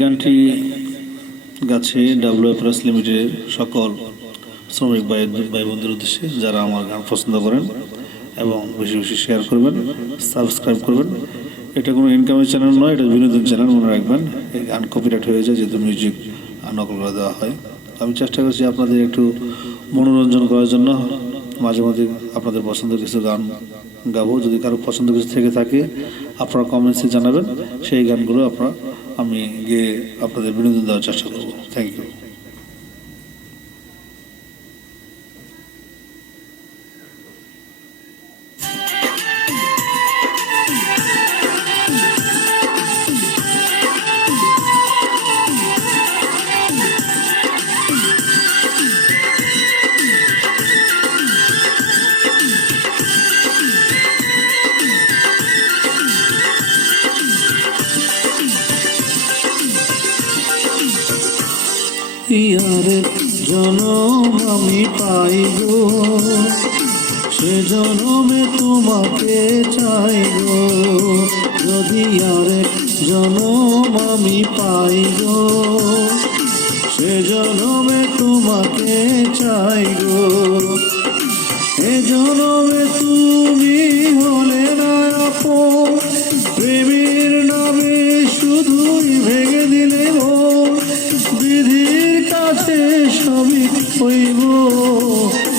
গানটি গাছে WFRS লিমিটেডের সকল শ্রমিক ভাই বোনদের উদ্দেশ্যে যারা আমার গান পছন্দ করেন এবং বেশি বেশি শেয়ার করবেন, সাবস্ক্রাইব করবেন। এটা কোনো ইনকামের চ্যানেল নয়, এটা বিনোদন চ্যানেল, মনে রাখবেন। এই গান কপিরাইট হয়ে যায় যেহেতু মিউজিক নকল করে দেওয়া হয়। আমি চেষ্টা করছি আপনাদের একটু মনোরঞ্জন করার জন্য মাঝে মাঝে আপনাদের পছন্দের কিছু গান গাবো। যদি কারো পছন্দ কিছু থেকে থাকে আপনারা কমেন্টসে জানাবেন, সেই গানগুলো আমি গিয়ে আপনাদের বিনোদন দেওয়ার চেষ্টা করবো। Thank you. ইয়ারে জনম আমি পাইব, সে জনমে তোমাকে চাইব। যদি আরে জনম আমি পাইব, সে জনমে তোমাকে চাইব। এ জনমে তুমি হলে না আপন, প্রেমের নামে শুধুই ভেঙে দিলে মন। বিধির কাছে সবই হইব,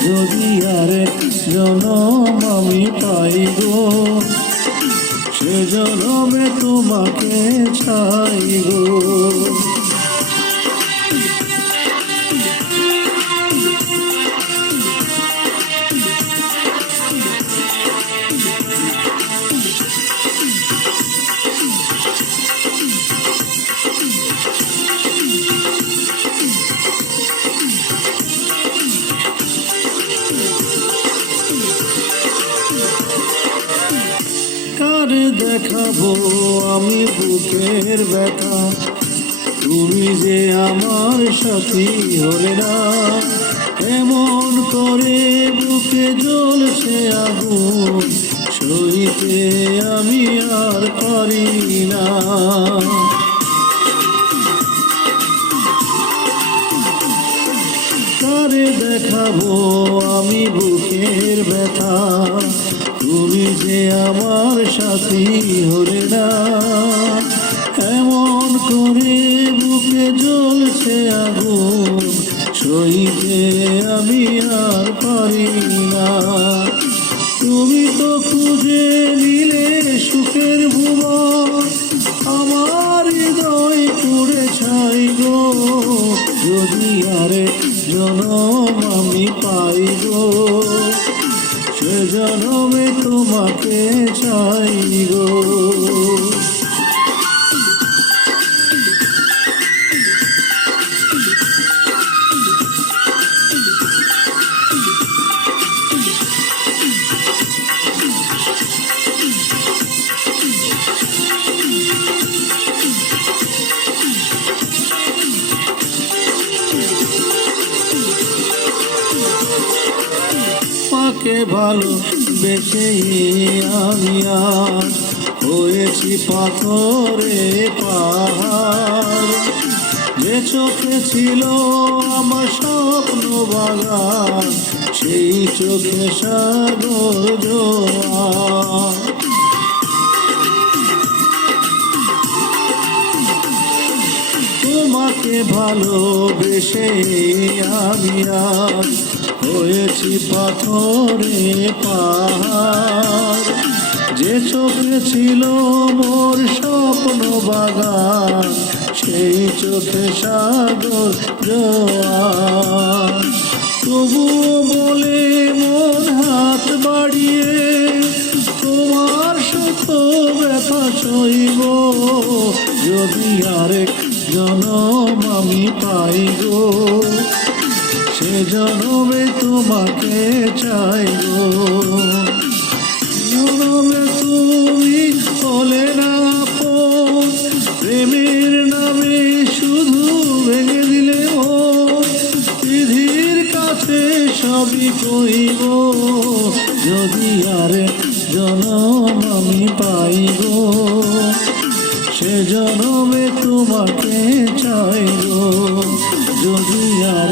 যদি আরেক জনম আমি পাইব, সে জনমে তোমাকে চাইব। কারে দেখাবো আমি বুকের ব্যথা, তুমি যে আমার সাথী হলে না। এমন করে বুকে জ্বলছে আগুন, সইতে আমি আর পারি না। কারে দেখাবো আমি বুকের ব্যথা, তুমি যে আমার সাথী হলে না। এমন করে বুকে জ্বলছে আগুন, সইতে আমি আর পারি না। তুমি তো খুঁজে নিলে সুখের ভুবন, আমার হৃদয় পুড়ে ছাইব। যদি আরে জনম আমি পাইব, সে জনমে তোমাকে চাইব। তোমাকে ভালোবেসে আমি আজ হয়েছি পাথরে পাহাড়। যে চোখে ছিল আমার স্বপ্ন বাগান, সেই চোখে সাগর জোয়ার। তোমাকে ভালোবেসে আমি আজ হয়েছি পাথরে পাহাড়। যে চোখে ছিল মোর স্বপ্ন বাগান, সেই চোখে সাগর জোয়ার। তবুও বলে মন হাত বাড়িয়ে তোমার শত ব্যথা সইব। যদি আরেক জনম আমি পাইব, সে জনমে তোমাকে চাইব। জনমে তুমি হলে না আপন, প্রেমের নামে শুধু ভেঙে দিলে মন। বিধির কাছে সবই কইব, যদি আরে জনম আমি পাইব, সে জনমে তোমাকে নাই গো যদি আর